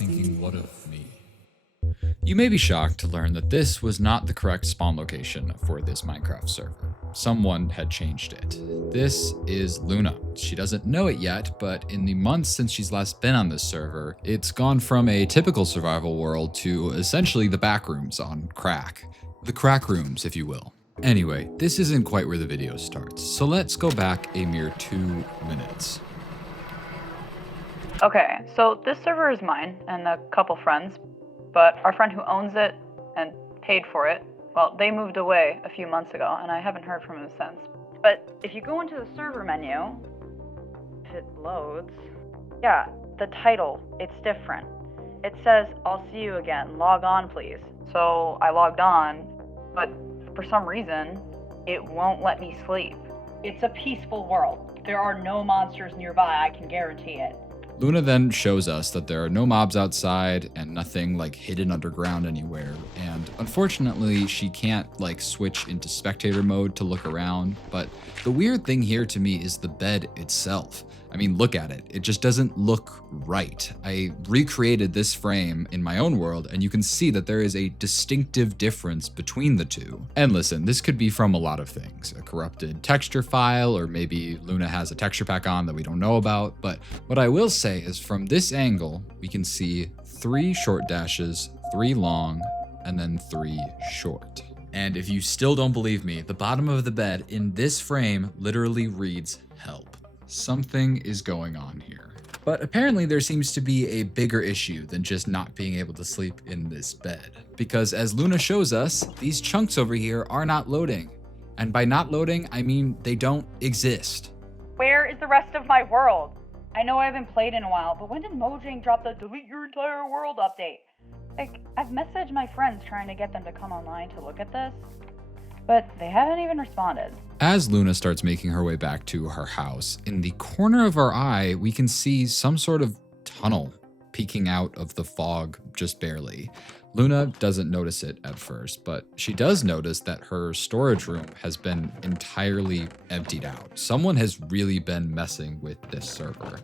thinking, what of me? You may be shocked to learn that this was not the correct spawn location for this Minecraft server. Someone had changed it. This is Luna. She doesn't know it yet, but in the months since she's last been on this server, it's gone from a typical survival world to essentially the back rooms on crack. The crack rooms, if you will. Anyway, this isn't quite where the video starts, so let's go back a mere 2 minutes. Okay, so this server is mine and a couple friends, but our friend who owns it and paid for it, well, they moved away a few months ago and I haven't heard from him since. But if you go into the server menu, if it loads, yeah, the title, it's different. It says, "I'll see you again, log on please." So I logged on, but for some reason, it won't let me sleep. It's a peaceful world. There are no monsters nearby, I can guarantee it. Luna then shows us that there are no mobs outside and nothing like hidden underground anywhere. And unfortunately, she can't like switch into spectator mode to look around. But the weird thing here to me is the bed itself. I mean, look at it. It just doesn't look right. I recreated this frame in my own world and you can see that there is a distinctive difference between the two. And listen, this could be from a lot of things. A corrupted texture file, or maybe Luna has a texture pack on that we don't know about. But what I will say is from this angle, we can see 3 short dashes, 3 long, and then 3 short. And if you still don't believe me, the bottom of the bed in this frame literally reads help. Something is going on here. But apparently there seems to be a bigger issue than just not being able to sleep in this bed. Because as Luna shows us, these chunks over here are not loading. And by not loading, I mean they don't exist. Where is the rest of my world? I know I haven't played in a while, but when did Mojang drop the delete your entire world update? Like, I've messaged my friends trying to get them to come online to look at this, but they haven't even responded. As Luna starts making her way back to her house, in the corner of our eye, we can see some sort of tunnel peeking out of the fog just barely. Luna doesn't notice it at first, but she does notice that her storage room has been entirely emptied out. Someone has really been messing with this server.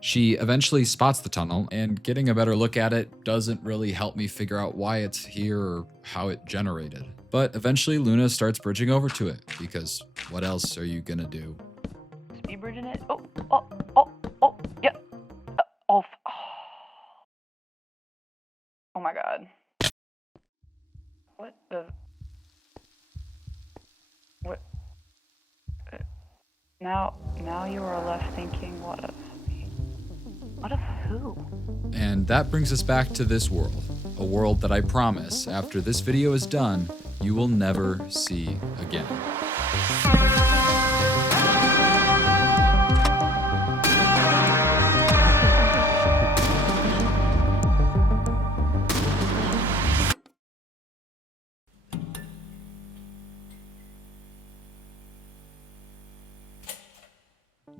She eventually spots the tunnel, and getting a better look at it doesn't really help me figure out why it's here or how it generated. But eventually Luna starts bridging over to it, because what else are you gonna do? Speed bridging it? Yeah. Oh my god. What the? What? Now you are left thinking, what of me? What of who? And that brings us back to this world. A world that I promise, after this video is done, you will never see again.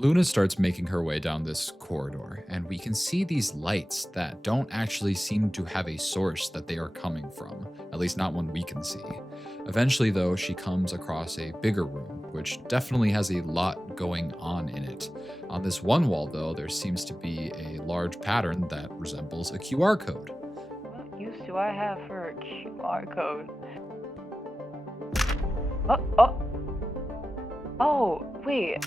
Luna starts making her way down this corridor, and we can see these lights that don't actually seem to have a source that they are coming from, at least not one we can see. Eventually though, she comes across a bigger room, which definitely has a lot going on in it. On this one wall though, there seems to be a large pattern that resembles a QR code. What use do I have for a QR code? Oh, wait.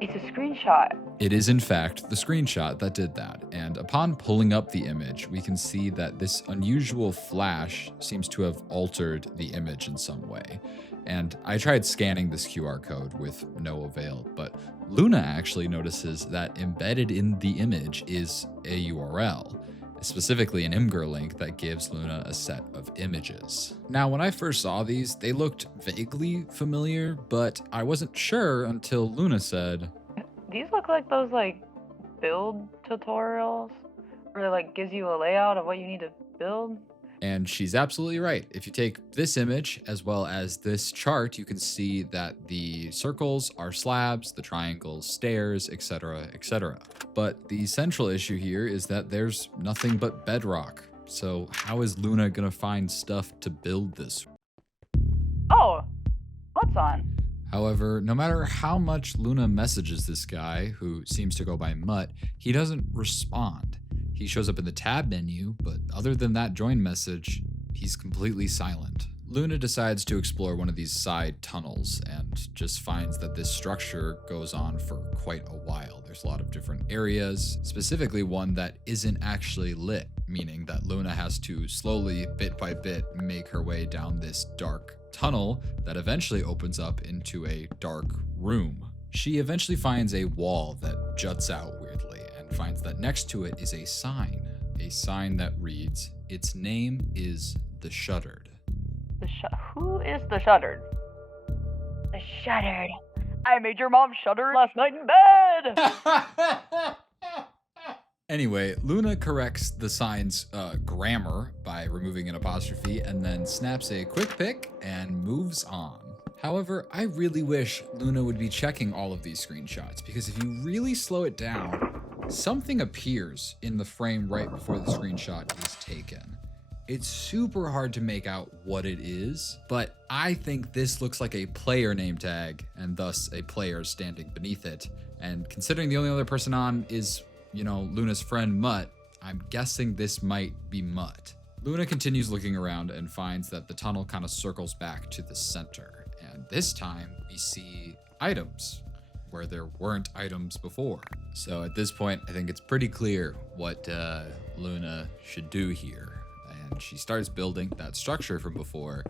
It's a screenshot. It is in fact the screenshot that did that, and upon pulling up the image, we can see that this unusual flash seems to have altered the image in some way. And I tried scanning this QR code with no avail, but Luna actually notices that embedded in the image is a URL, specifically an Imgur link that gives Luna a set of images. Now, when I first saw these, they looked vaguely familiar, but I wasn't sure until Luna said, "These look like those like build tutorials where it like gives you a layout of what you need to build." And she's absolutely right. If you take this image as well as this chart, you can see that the circles are slabs, the triangles, stairs, etc., etc. But the central issue here is that there's nothing but bedrock. So how is Luna gonna find stuff to build this? Oh, what's on? However, no matter how much Luna messages this guy, who seems to go by Mutt, he doesn't respond. He shows up in the tab menu, but other than that join message, he's completely silent. Luna decides to explore one of these side tunnels and just finds that this structure goes on for quite a while. There's a lot of different areas, specifically one that isn't actually lit, meaning that Luna has to slowly, bit by bit, make her way down this dark tunnel that eventually opens up into a dark room. She eventually finds a wall that juts out weirdly and finds that next to it is a sign that reads, "Its name is the Shuttered." Who is the Shuttered? The Shuttered. I made your mom shudder last night in bed! Anyway, Luna corrects the sign's grammar by removing an apostrophe and then snaps a quick pic and moves on. However, I really wish Luna would be checking all of these screenshots, because if you really slow it down, something appears in the frame right before the screenshot is taken. It's super hard to make out what it is, but I think this looks like a player name tag and thus a player standing beneath it. And considering the only other person on is, Luna's friend Mutt, I'm guessing this might be Mutt. Luna continues looking around and finds that the tunnel kind of circles back to the center. And this time we see items where there weren't items before. So at this point, I think it's pretty clear what Luna should do here. And she starts building that structure from before.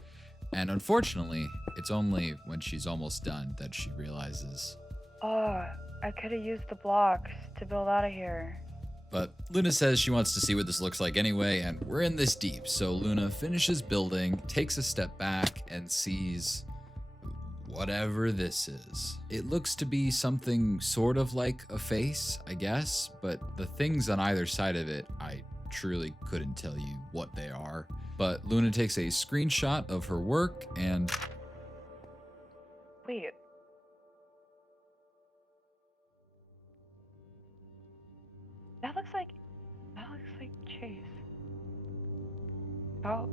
And unfortunately, it's only when she's almost done that she realizes, oh, I could have used the blocks to build out of here. But Luna says she wants to see what this looks like anyway, and we're in this deep. So Luna finishes building, takes a step back, and sees whatever this is. It looks to be something sort of like a face, I guess, but the things on either side of it, I truly couldn't tell you what they are. But Luna takes a screenshot of her work and... Wait. That looks like Chase. Oh.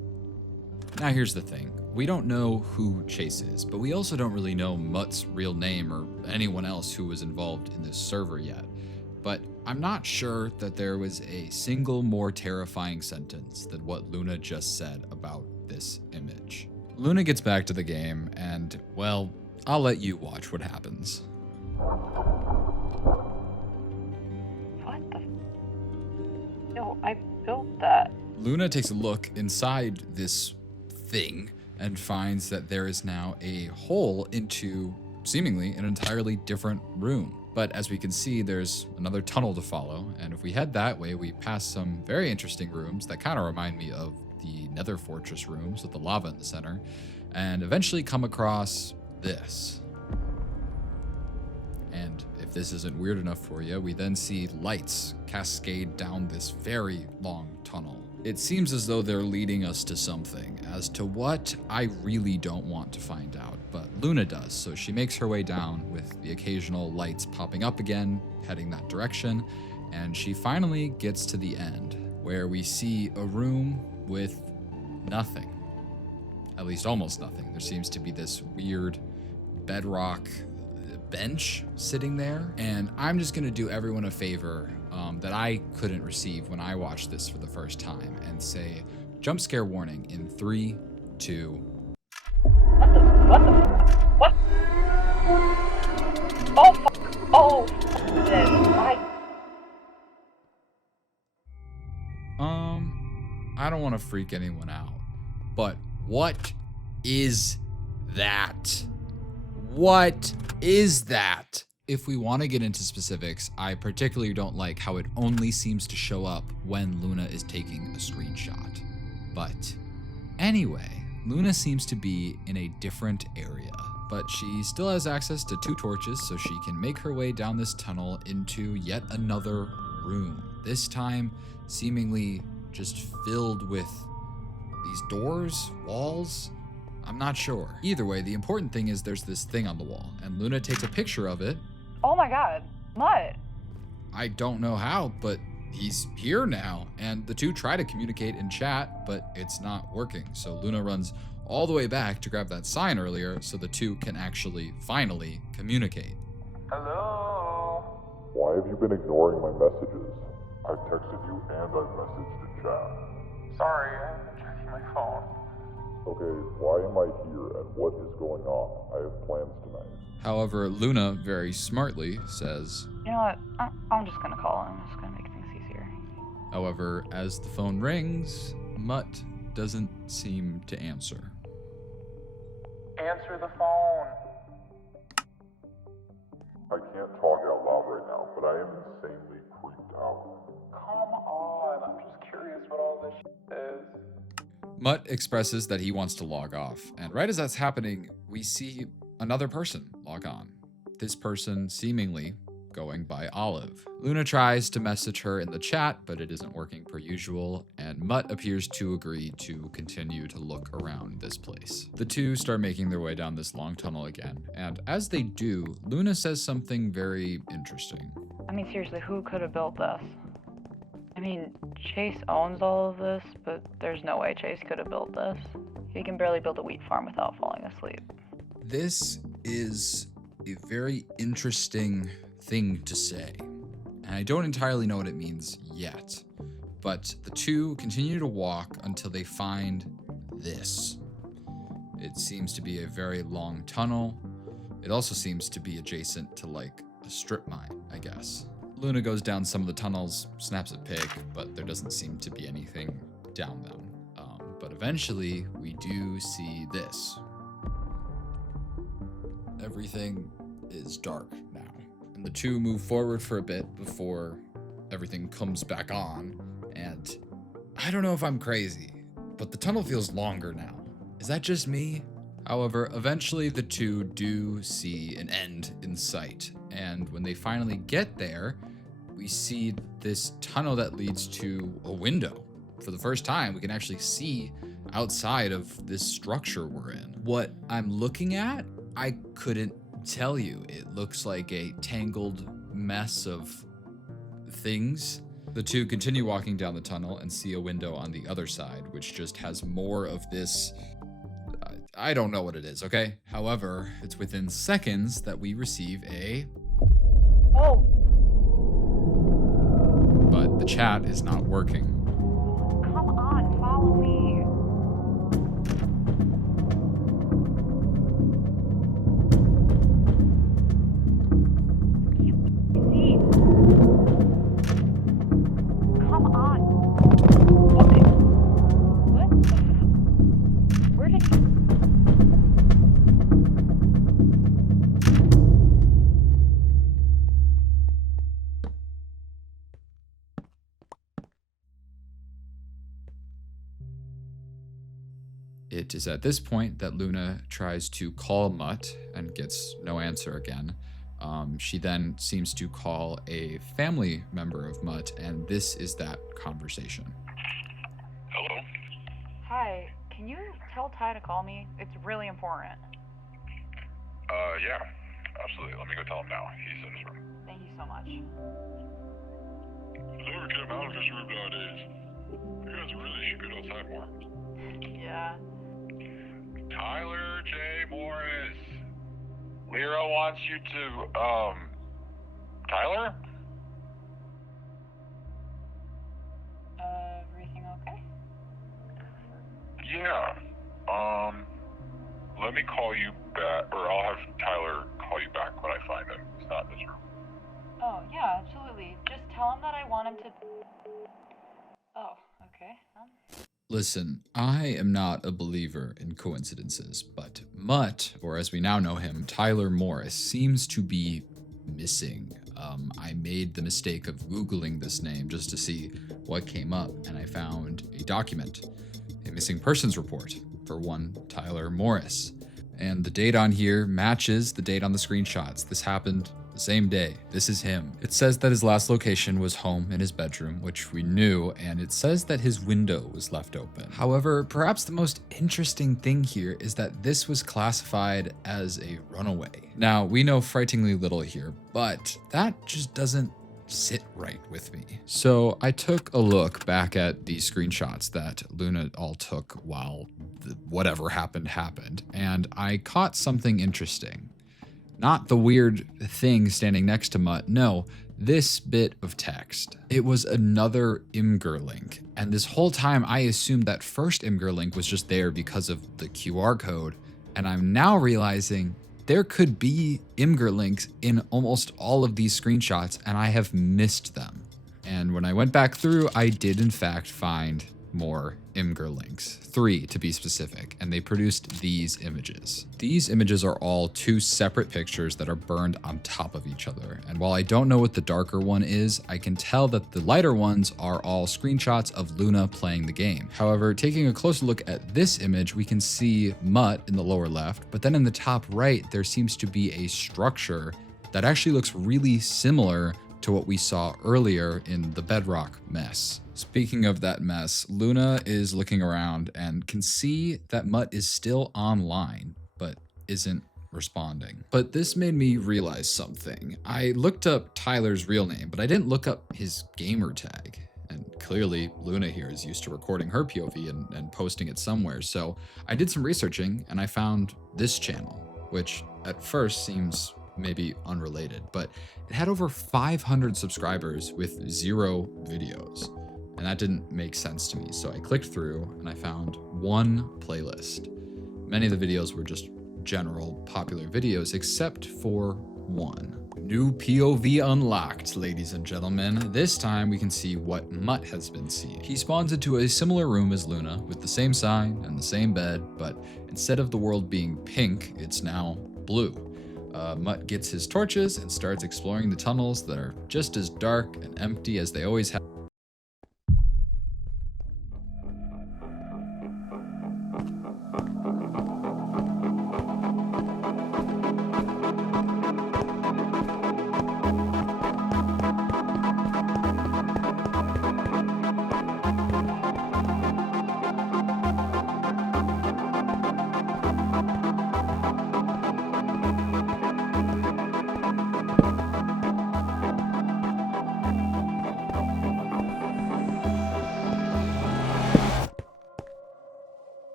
Now here's the thing. We don't know who Chase is, but we also don't really know Mutt's real name or anyone else who was involved in this server yet. But I'm not sure that there was a single more terrifying sentence than what Luna just said about this image. Luna gets back to the game and, well, I'll let you watch what happens. What the? No, I built that. Luna takes a look inside this thing and finds that there is now a hole into seemingly an entirely different room. But as we can see, there's another tunnel to follow, and if we head that way, we pass some very interesting rooms that kind of remind me of the Nether Fortress rooms with the lava in the center, and eventually come across this. And if this isn't weird enough for you, we then see lights cascade down this very long tunnel. It seems as though they're leading us to something. As to what, I really don't want to find out, but Luna does, so she makes her way down with the occasional lights popping up again, heading that direction, and she finally gets to the end, where we see a room with nothing. At least almost nothing. There seems to be this weird bedrock bench sitting there, and I'm just gonna do everyone a favor that I couldn't receive when I watched this for the first time and say jump scare warning in 3, 2. What? Oh, oh, I don't want to freak anyone out, but what is that? What is that? If we want to get into specifics, I particularly don't like how it only seems to show up when Luna is taking a screenshot. But anyway, Luna seems to be in a different area, but she still has access to 2 torches, so she can make her way down this tunnel into yet another room. This time, seemingly just filled with these doors, walls. I'm not sure. Either way, the important thing is there's this thing on the wall, and Luna takes a picture of it. Oh my god, Mutt. I don't know how, but he's here now, and the two try to communicate in chat, but it's not working. So Luna runs all the way back to grab that sign earlier so the two can actually finally communicate. Hello? Why have you been ignoring my messages? I've texted you and I've messaged in chat. Sorry, I've been checking my phone. Okay, why am I here and what is going on? I have plans tonight. However, Luna very smartly says, You know what? I'm just gonna call him. I'm just gonna make things easier. however, as the phone rings, Mutt doesn't seem to answer. Answer the phone. I can't talk out loud right now, but I am insanely creeped out. Come on, I'm just curious what all this is. Mutt expresses that he wants to log off, and right as that's happening, we see another person log on. This person seemingly going by Olive. Luna tries to message her in the chat, but it isn't working per usual, and Mutt appears to agree to continue to look around this place. The two start making their way down this long tunnel again, and as they do, Luna says something very interesting. I mean, seriously, who could have built this? I mean, Chase owns all of this, but there's no way Chase could have built this. He can barely build a wheat farm without falling asleep. This is a very interesting thing to say, and I don't entirely know what it means yet, but the two continue to walk until they find this. It seems to be a very long tunnel. It also seems to be adjacent to like a strip mine, I guess. Luna goes down some of the tunnels, snaps a pig, but there doesn't seem to be anything down them. But eventually we do see this. Everything is dark now, and the two move forward for a bit before everything comes back on, and I don't know if I'm crazy, but the tunnel feels longer now. Is that just me? However, eventually the two do see an end in sight, and when they finally get there, we see this tunnel that leads to a window. For the first time, we can actually see outside of this structure we're in. What I'm looking at, I couldn't tell you. It looks like a tangled mess of things. The two continue walking down the tunnel and see a window on the other side, which just has more of this. I don't know what it is, okay? However, it's within seconds that we receive a. Oh! But the chat is not working. Come on, follow me. See? Come on. What? Where did he? It is at this point that Luna tries to call Mutt and gets no answer again. She then seems to call a family member of Mutt, and this is that conversation. Hello? Hi, can you tell Ty to call me? It's really important. Yeah, absolutely. Let me go tell him now. He's in his room. Thank you so much. Whoever get him out of his room nowadays. You guys really should get outside more. Yeah. Tyler J. Morris. Lyra wants you to, Tyler? Everything okay? Yeah. Let me call you back, or I'll have Tyler call you back when I find him. He's not in his room. Oh, yeah, absolutely. Just tell him that I want him to... Oh, okay. Listen, I am not a believer in coincidences, but Mutt, or as we now know him, Tyler Morris, seems to be missing. I made the mistake of Googling this name just to see what came up, and I found a document, a missing persons report for one Tyler Morris. And the date on here matches the date on the screenshots. This happened the same day. This is him. It says that his last location was home in his bedroom, which we knew, and it says that his window was left open. However, perhaps the most interesting thing here is that this was classified as a runaway. Now, we know frighteningly little here, but that just doesn't sit right with me. So I took a look back at these screenshots that Luna all took while whatever happened, and I caught something interesting. Not the weird thing standing next to Mutt, no, this bit of text. It was another Imgur link, and this whole time I assumed that first Imgur link was just there because of the QR code, and I'm now realizing there could be Imgur links in almost all of these screenshots, and I have missed them. And when I went back through, I did in fact find more Imgur links, 3 to be specific, and they produced these images. These images are all 2 separate pictures that are burned on top of each other. And while I don't know what the darker one is, I can tell that the lighter ones are all screenshots of Luna playing the game. However, taking a closer look at this image, we can see Mutt in the lower left, but then in the top right, there seems to be a structure that actually looks really similar to what we saw earlier in the bedrock mess. Speaking of that mess, Luna is looking around and can see that Mutt is still online, but isn't responding. But this made me realize something. I looked up Tyler's real name, but I didn't look up his gamer tag. And clearly Luna here is used to recording her POV and posting it somewhere. So I did some researching and I found this channel, which at first seems maybe unrelated, but it had over 500 subscribers with 0 videos. And that didn't make sense to me. So I clicked through and I found one playlist. Many of the videos were just general popular videos, except for one. New POV unlocked, ladies and gentlemen. This time we can see what Mutt has been seeing. He spawns into a similar room as Luna with the same sign and the same bed, but instead of the world being pink, it's now blue. Mutt gets his torches and starts exploring the tunnels that are just as dark and empty as they always have.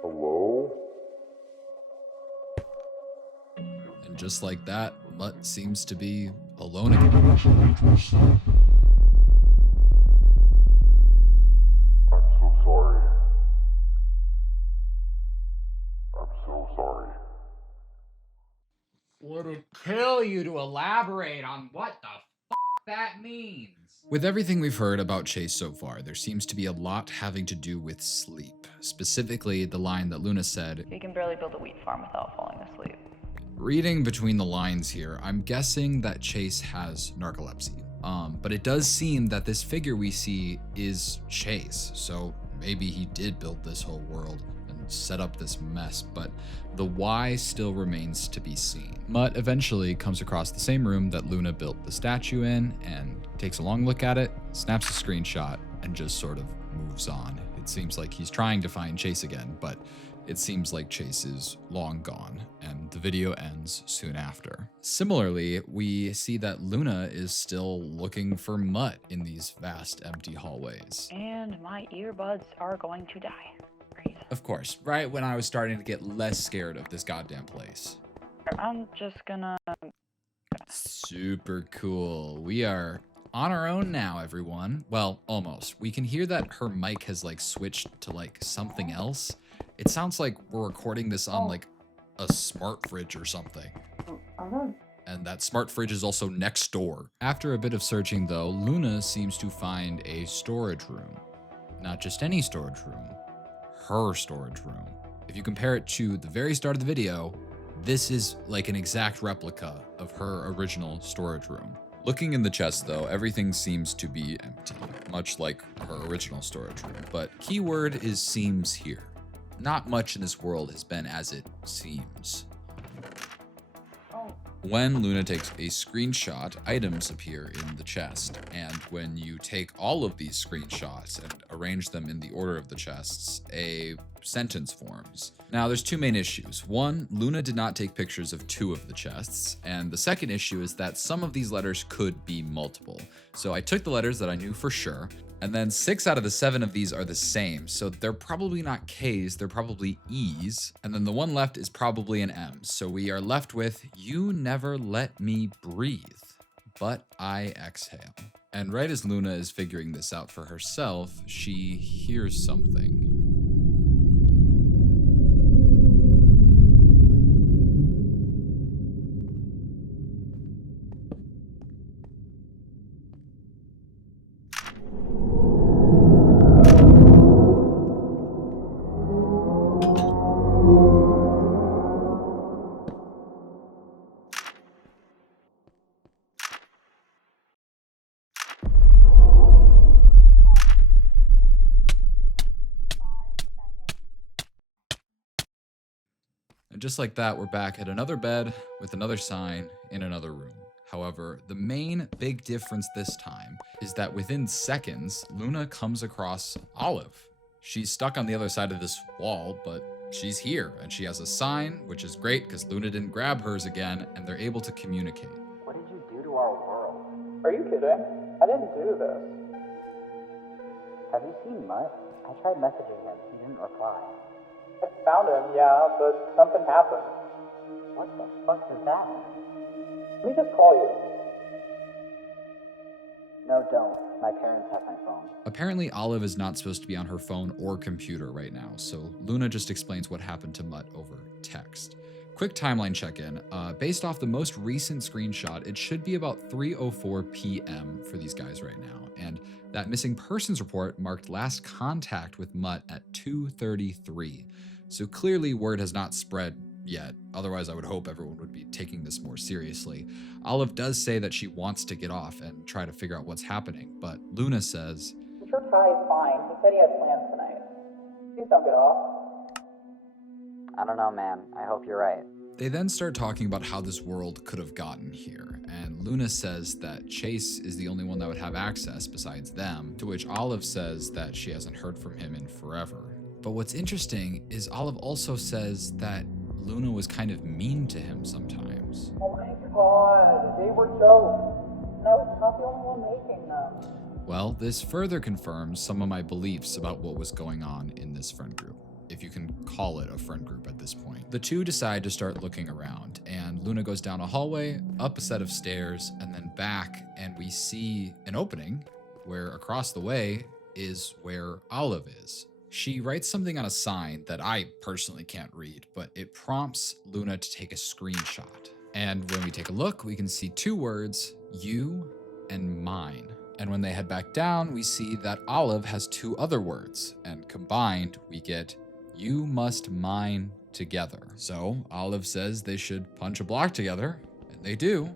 Hello? And just like that, Mutt seems to be alone again. I'm so sorry. I'm so sorry. Would it kill you to elaborate on what the that means? With everything we've heard about Chase so far, there seems to be a lot having to do with sleep. Specifically, the line that Luna said, You can barely build a wheat farm without falling asleep. reading between the lines here, I'm guessing that Chase has narcolepsy. But it does seem that this figure we see is Chase, so maybe he did build this whole world and set up this mess, but the why still remains to be seen. Mutt eventually comes across the same room that Luna built the statue in and takes a long look at it, snaps a screenshot, and just sort of moves on. It seems like he's trying to find Chase again, but it seems like Chase is long gone, and the video ends soon after. Similarly, we see that Luna is still looking for Mutt in these vast empty hallways. And my earbuds are going to die. Great. Of course, right when I was starting to get less scared of this goddamn place. I'm just gonna... Super cool. We are on our own now, everyone. Well, almost. We can hear that her mic has like switched to like something else. It sounds like we're recording this on like a smart fridge or something. And that smart fridge is also next door. After a bit of searching though, Luna seems to find a storage room. Not just any storage room, her storage room. If you compare it to the very start of the video, this is like an exact replica of her original storage room. Looking in the chest though, everything seems to be empty, much like her original storage room. But keyword is seems here. Not much in this world has been as it seems. When Luna takes a screenshot, items appear in the chest, and when you take all of these screenshots and arrange them in the order of the chests, a sentence forms. Now, there's two main issues. One, Luna did not take pictures of 2 of the chests, and the second issue is that some of these letters could be multiple. So I took the letters that I knew for sure, and then 6 out of the 7 of these are the same, so they're probably not K's, they're probably E's, and then the one left is probably an M. So we are left with, "You never let me breathe, but I exhale." And right as Luna is figuring this out for herself, she hears something. And just like that, we're back at another bed with another sign in another room. However, the main big difference this time is that within seconds, Luna comes across Olive. She's stuck on the other side of this wall, but she's here and she has a sign, which is great because Luna didn't grab hers again and they're able to communicate. What did you do to our world? Are you kidding? I didn't do this. Have you seen Mutt? I tried messaging him. He didn't reply. I found him, yeah, but something happened. What the fuck is that? Let me just call you. No, don't. My parents have my phone. Apparently, Olive is not supposed to be on her phone or computer right now, so Luna just explains what happened to Mutt over text. Quick timeline check-in. Based off the most recent screenshot, it should be about 3:04 p.m. for these guys right now, and that missing persons report marked last contact with Mutt at 2:33. So clearly word has not spread yet, otherwise I would hope everyone would be taking this more seriously. Olive does say that she wants to get off and try to figure out what's happening, but Luna says, I'm sure Ty is fine. He said he had plans tonight. Please don't get off. I don't know, man. I hope you're right. They then start talking about how this world could have gotten here, and Luna says that Chase is the only one that would have access besides them, to which Olive says that she hasn't heard from him in forever. But what's interesting is Olive also says that Luna was kind of mean to him sometimes. Oh my god, they were jokes. And I was not the only one making them. Well, this further confirms some of my beliefs about what was going on in this friend group, if you can call it a friend group at this point. The two decide to start looking around, and Luna goes down a hallway, up a set of stairs, and then back, and we see an opening where across the way is where Olive is. She writes something on a sign that I personally can't read, but it prompts Luna to take a screenshot. And when we take a look, we can see 2 words, you and mine. And when they head back down, we see that Olive has 2 other words, and combined we get you must mine together. So Olive says they should punch a block together, and they do.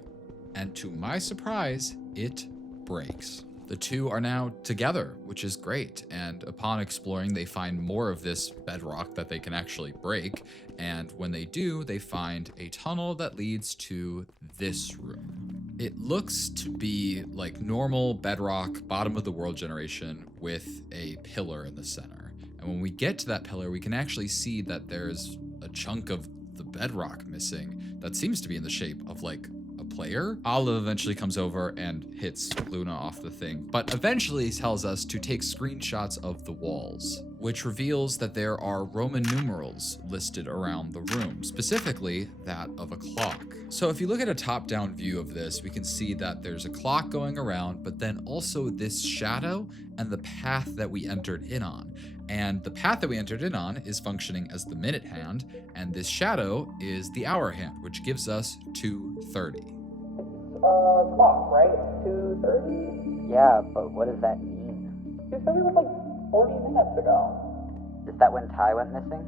And to my surprise, it breaks. The two are now together, which is great. And upon exploring, they find more of this bedrock that they can actually break. And when they do, they find a tunnel that leads to this room. It looks to be like normal bedrock, bottom of the world generation with a pillar in the center. And when we get to that pillar, we can actually see that there's a chunk of the bedrock missing that seems to be in the shape of like a player. Olive eventually comes over and hits Luna off the thing, but eventually tells us to take screenshots of the walls, which reveals that there are Roman numerals listed around the room, specifically that of a clock. So if you look at a top-down view of this, we can see that there's a clock going around, but then also this shadow and the path that we entered in on. And the path that we entered in on is functioning as the minute hand, and this shadow is the hour hand, which gives us 2:30. Clock, right? 2:30? Yeah, but what does that mean? 2:30 was like 40 minutes ago. Is that when Ty went missing?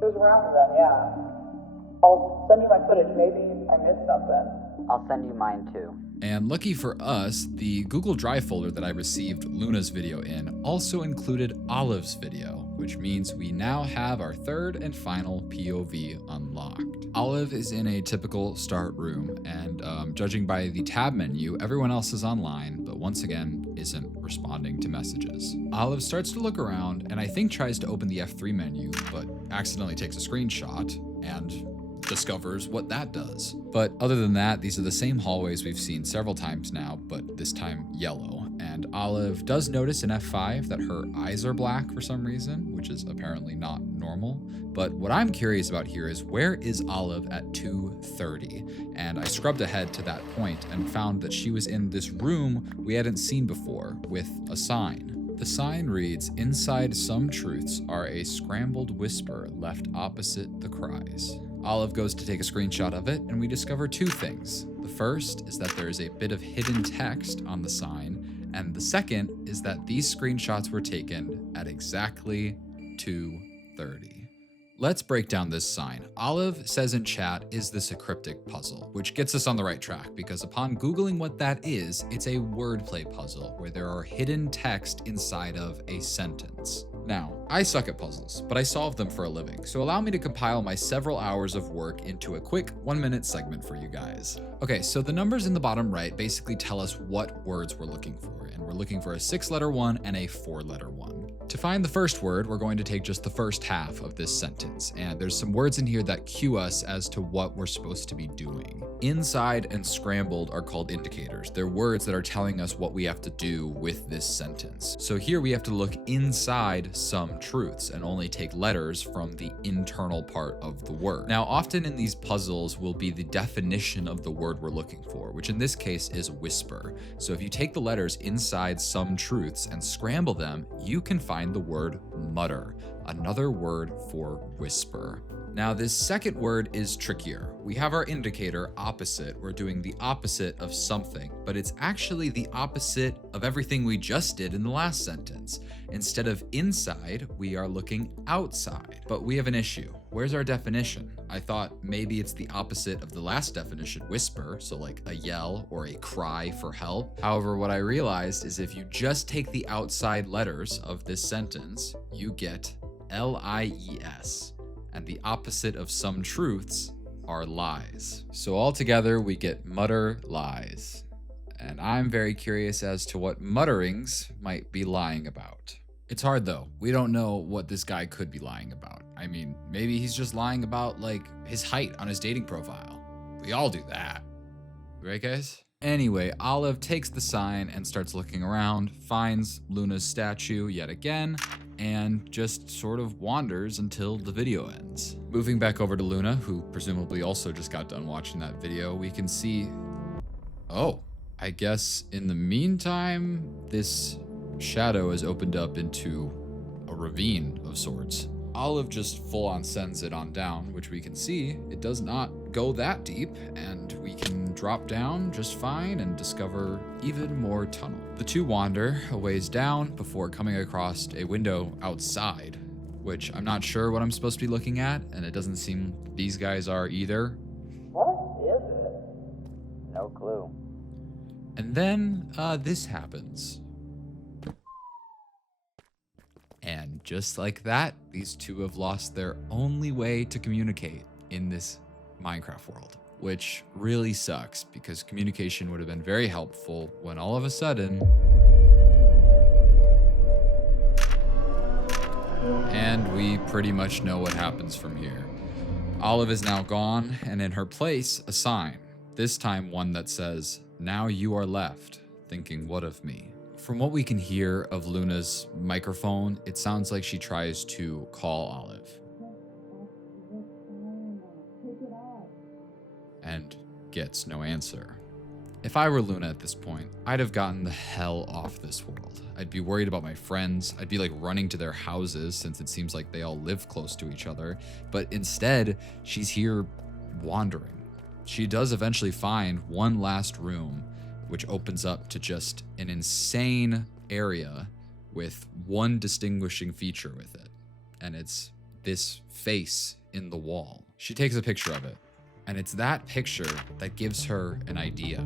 It was around then, yeah. I'll send you my footage. Maybe I missed something. I'll send you mine too. And lucky for us, the Google Drive folder that I received Luna's video in also included Olive's video, which means we now have our third and final POV unlocked. Olive is in a typical start room, and judging by the tab menu, everyone else is online, but once again, isn't responding to messages. Olive starts to look around, and I think tries to open the F3 menu, but accidentally takes a screenshot, and discovers what that does. But other than that, these are the same hallways we've seen several times now, but this time yellow. And Olive does notice in F5 that her eyes are black for some reason, which is apparently not normal. But what I'm curious about here is, where is Olive at 2:30? And I scrubbed ahead to that point and found that she was in this room we hadn't seen before with a sign. The sign reads, "Inside some truths are a scrambled whisper left opposite the cries." Olive goes to take a screenshot of it, and we discover two things. The first is that there is a bit of hidden text on the sign, and the second is that these screenshots were taken at exactly 2:30. Let's break down this sign. Olive says in chat, "Is this a cryptic puzzle?" Which gets us on the right track, because upon Googling what that is, it's a wordplay puzzle where there are hidden text inside of a sentence. Now, I suck at puzzles, but I solve them for a living, so allow me to compile my several hours of work into a quick 1-minute segment for you guys. Okay, so the numbers in the bottom right basically tell us what words we're looking for, and we're looking for a 6-letter one and a 4-letter one. To find the first word, we're going to take just the first half of this sentence, and there's some words in here that cue us as to what we're supposed to be doing. Inside and scrambled are called indicators. They're words that are telling us what we have to do with this sentence. So here we have to look inside some truths and only take letters from the internal part of the word. Now, often in these puzzles will be the definition of the word we're looking for, which in this case is whisper. So if you take the letters inside some truths and scramble them, you can find the word mutter, another word for whisper. Now, this second word is trickier. We have our indicator opposite. We're doing the opposite of something, but it's actually the opposite of everything we just did in the last sentence. Instead of inside, we are looking outside. But we have an issue. Where's our definition? I thought maybe it's the opposite of the last definition, whisper, so like a yell or a cry for help. However, what I realized is if you just take the outside letters of this sentence, you get L-I-E-S. And the opposite of some truths are lies. So altogether, we get mutter lies. And I'm very curious as to what mutterings might be lying about. It's hard though. We don't know what this guy could be lying about. I mean, maybe he's just lying about like his height on his dating profile. We all do that. Right, guys? Anyway, Olive takes the sign and starts looking around, finds Luna's statue yet again, and just sort of wanders until the video ends. Moving back over to Luna, who presumably also just got done watching that video, we can see, oh, I guess in the meantime, this shadow has opened up into a ravine of sorts. Olive just full on sends it on down, which we can see it does not go that deep, and we can drop down just fine and discover even more tunnel. The two wander a ways down before coming across a window outside, which I'm not sure what I'm supposed to be looking at, and it doesn't seem these guys are either. What is it? No clue. And then this happens. And just like that, these two have lost their only way to communicate in this Minecraft world, which really sucks because communication would have been very helpful when all of a sudden, and we pretty much know what happens from here. Olive is now gone, and in her place, a sign, this time one that says, "Now you are left, thinking what of me?" From what we can hear of Luna's microphone, it sounds like she tries to call Olive. And gets no answer. If I were Luna at this point, I'd have gotten the hell off this world. I'd be worried about my friends. I'd be like running to their houses since it seems like they all live close to each other. But instead, she's here wandering. She does eventually find one last room, which opens up to just an insane area with one distinguishing feature with it. And it's this face in the wall. She takes a picture of it, and it's that picture that gives her an idea.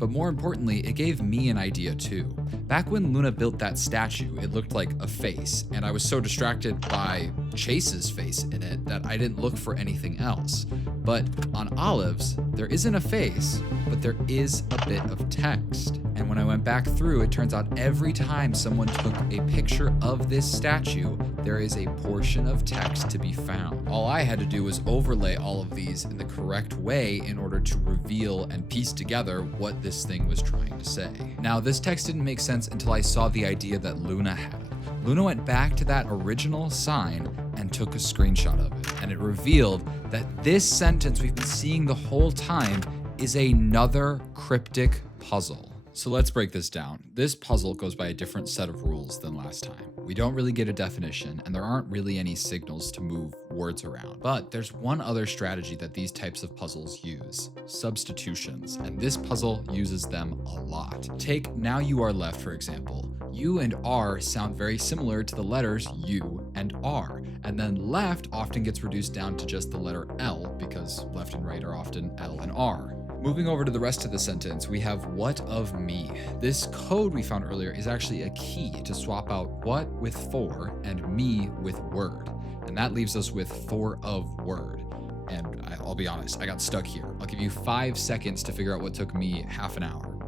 But more importantly, it gave me an idea too. Back when Luna built that statue, it looked like a face, and I was so distracted by Chase's face in it that I didn't look for anything else. But on Olive's, there isn't a face, but there is a bit of text. And when I went back through, it turns out every time someone took a picture of this statue, there is a portion of text to be found. All I had to do was overlay all of these in the correct way in order to reveal and piece together what this thing was trying to say. Now, this text didn't make sense until I saw the idea that Luna had. Luna went back to that original sign and took a screenshot of it, and it revealed that this sentence we've been seeing the whole time is another cryptic puzzle. So let's break this down. This puzzle goes by a different set of rules than last time. We don't really get a definition, and there aren't really any signals to move words around. But there's one other strategy that these types of puzzles use: substitutions, and this puzzle uses them a lot. Take "now you are left," for example. U and R sound very similar to the letters U and R, and then left often gets reduced down to just the letter L because left and right are often L and R. Moving over to the rest of the sentence, we have "what of me." This code we found earlier is actually a key to swap out what with for and me with word. And that leaves us with for of word. And I'll be honest, I got stuck here. I'll give you 5 seconds to figure out what took me half an hour.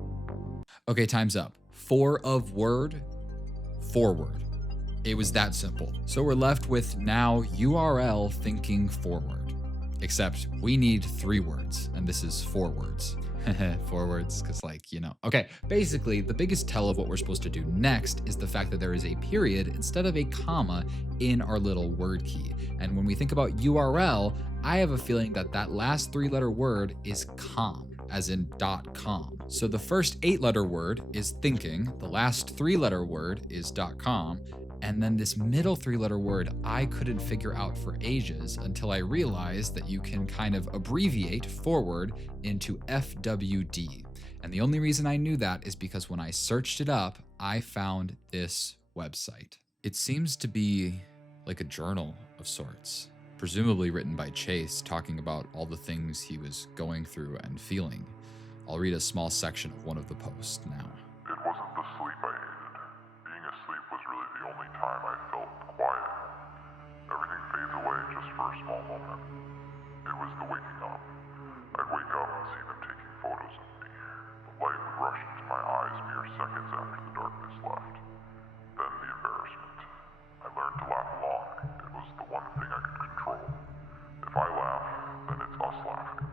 Okay, time's up. For of word, forward. It was that simple. So we're left with now URL thinking forward. Except we need 3 words, and this is 4 words. 4 words, because Okay, basically, the biggest tell of what we're supposed to do next is the fact that there is a period instead of a comma in our little word key. And when we think about URL, I have a feeling that that last 3-letter word is com, as in .com. So the first 8-letter word is thinking, the last 3-letter word is .com, and then this middle 3-letter word I couldn't figure out for ages until I realized that you can kind of abbreviate forward into FWD. And the only reason I knew that is because when I searched it up, I found this website. It seems to be like a journal of sorts, presumably written by Chase, talking about all the things he was going through and feeling. I'll read a small section of one of the posts now. It wasn't the sleep I needed. Being asleep was really the only time I felt quiet. Everything fades away just for a small moment. It was the waking up. I'd wake up and see them taking photos of me. The light would rush into my eyes mere seconds after the darkness left. Then the embarrassment. I learned to laugh along. It was the one thing I could control. If I laugh, then it's us laughing.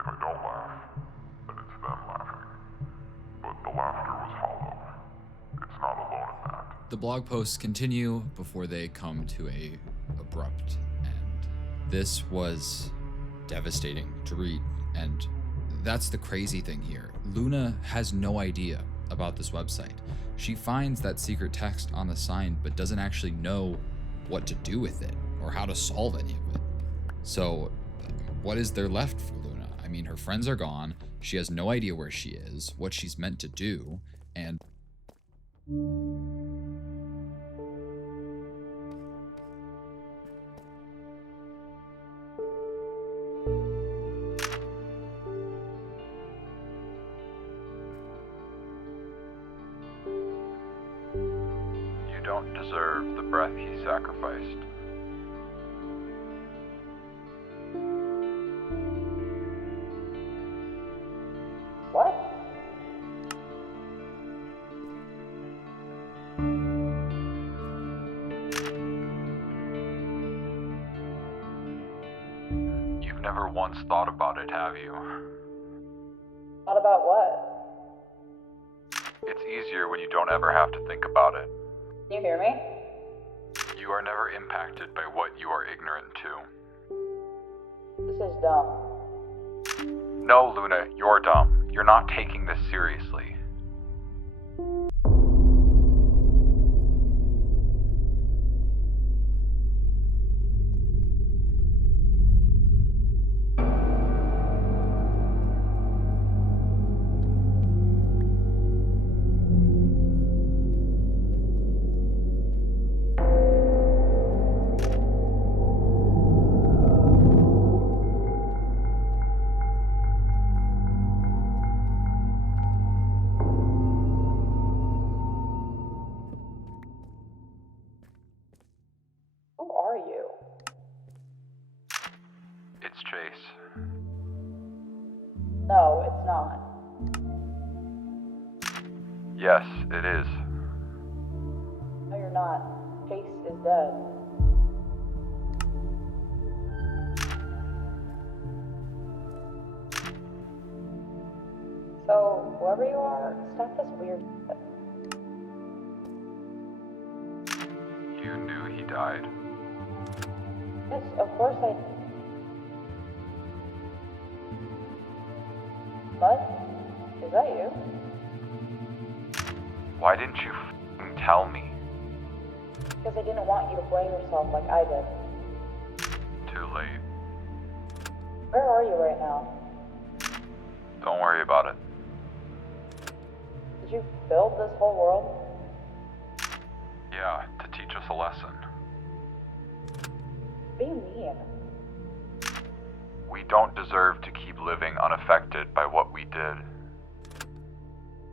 If I don't laugh, then it's them laughing. But the laughter was hollow. It's not alone in that. The blog posts continue before they come to a abrupt end. This was devastating to read, and that's the crazy thing here. Luna has no idea about this website. She finds that secret text on the sign, but doesn't actually know what to do with it or how to solve any of it. So what is there left for Luna? I mean, her friends are gone. She has no idea where she is, what she's meant to do, and you don't deserve the breath he sacrificed. What? You've never once thought about it, have you? Thought about what? It's easier when you don't ever have to think about it. You hear me? You are never impacted by what you are ignorant to. This is dumb. No, Luna, you're dumb. You're not taking this seriously. No, it's not. Yes, it is. No, you're not. Chase is dead. So, whoever you are, stop this weird shit. You knew he died. Yes, of course I... What? Is that you? Why didn't you f***ing tell me? Because I didn't want you to blame yourself like I did. Too late. Where are you right now? Don't worry about it. Did you build this whole world? Yeah, to teach us a lesson. What do you mean? We don't deserve to keep living unaffected by what we did.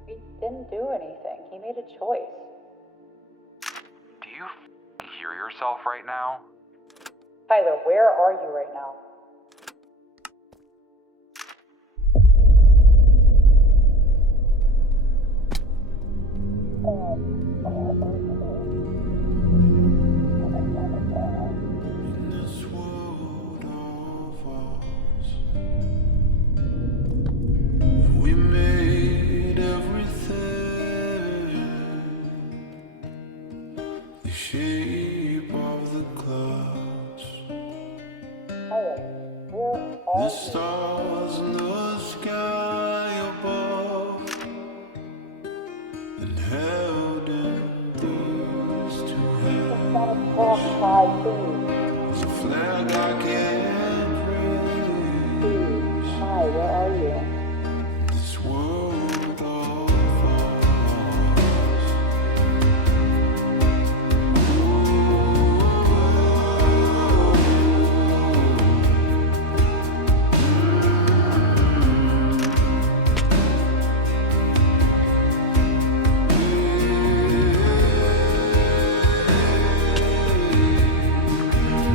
He didn't do anything. He made a choice. Do you f***ing hear yourself right now? Tyler, where are you right now? We made everything the shape of the clouds, Tyler, where the are you? stars in the sky above, and held in these two hands. Stop talk, Ty, please. There's a flag I can't raise. Please. Ty, where are you? This world of ours.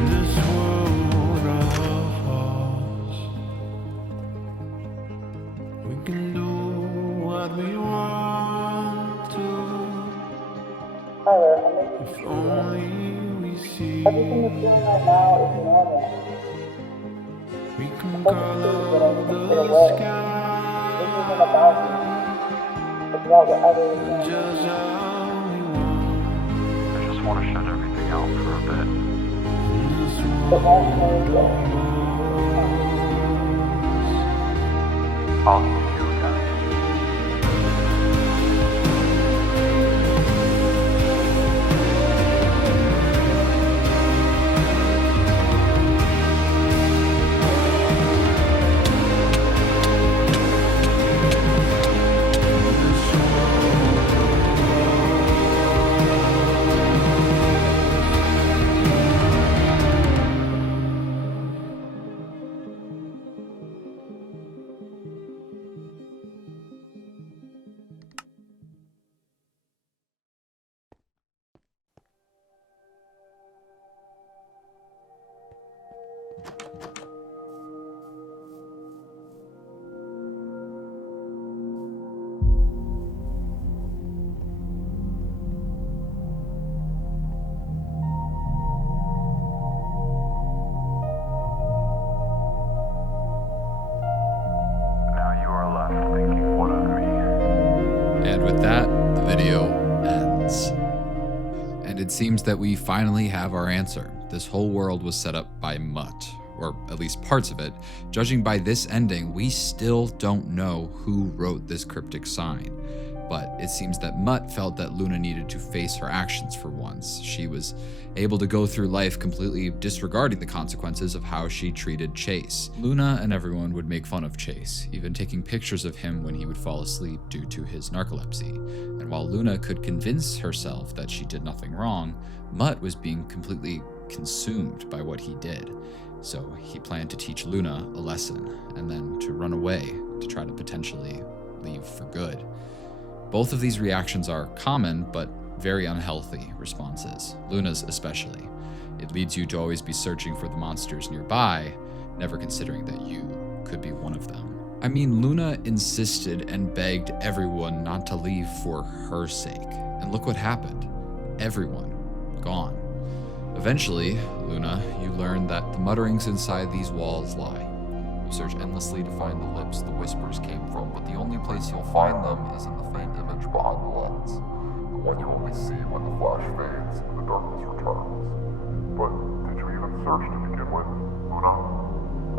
This world of ours. We can do what we want to, Tyler, I'm making if only we see. everything you're feeling right now is normal. We can Focus color is what I need to get the away. This sky isn't about you. It's about whatever you're doing. just how we want. I just want to shut everything out for a bit. This It world won't change it. I'll see you again. Now you are left thinking, what of me? And with that, the video ends. And it seems that we finally have our answer. This whole world was set up by Mutt, or at least parts of it. Judging by this ending, we still don't know who wrote this cryptic sign. But it seems that Mutt felt that Luna needed to face her actions for once. She was able to go through life completely disregarding the consequences of how she treated Chase. Luna and everyone would make fun of Chase, even taking pictures of him when he would fall asleep due to his narcolepsy. And while Luna could convince herself that she did nothing wrong, Mutt was being completely consumed by what he did. So he planned to teach Luna a lesson, and then to run away to try to potentially leave for good. Both of these reactions are common, but very unhealthy responses, Luna's especially. It leads you to always be searching for the monsters nearby, never considering that you could be one of them. I mean, Luna insisted and begged everyone not to leave for her sake. And look what happened. Everyone gone. Eventually, Luna, you learn that the mutterings inside these walls lie. You search endlessly to find the lips the whispers came from, but the only place you'll find them is in the faint image behind the lens. The one you only see when the flash fades and the darkness returns. But did you even search to begin with, Luna?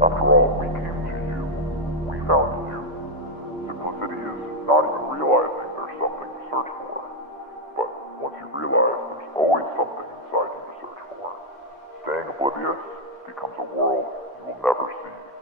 After all, we came to you. We found you. Simplicity is not even realizing there's something to search for. But once you realize there's always something inside you to search for, staying oblivious becomes a world you will never see.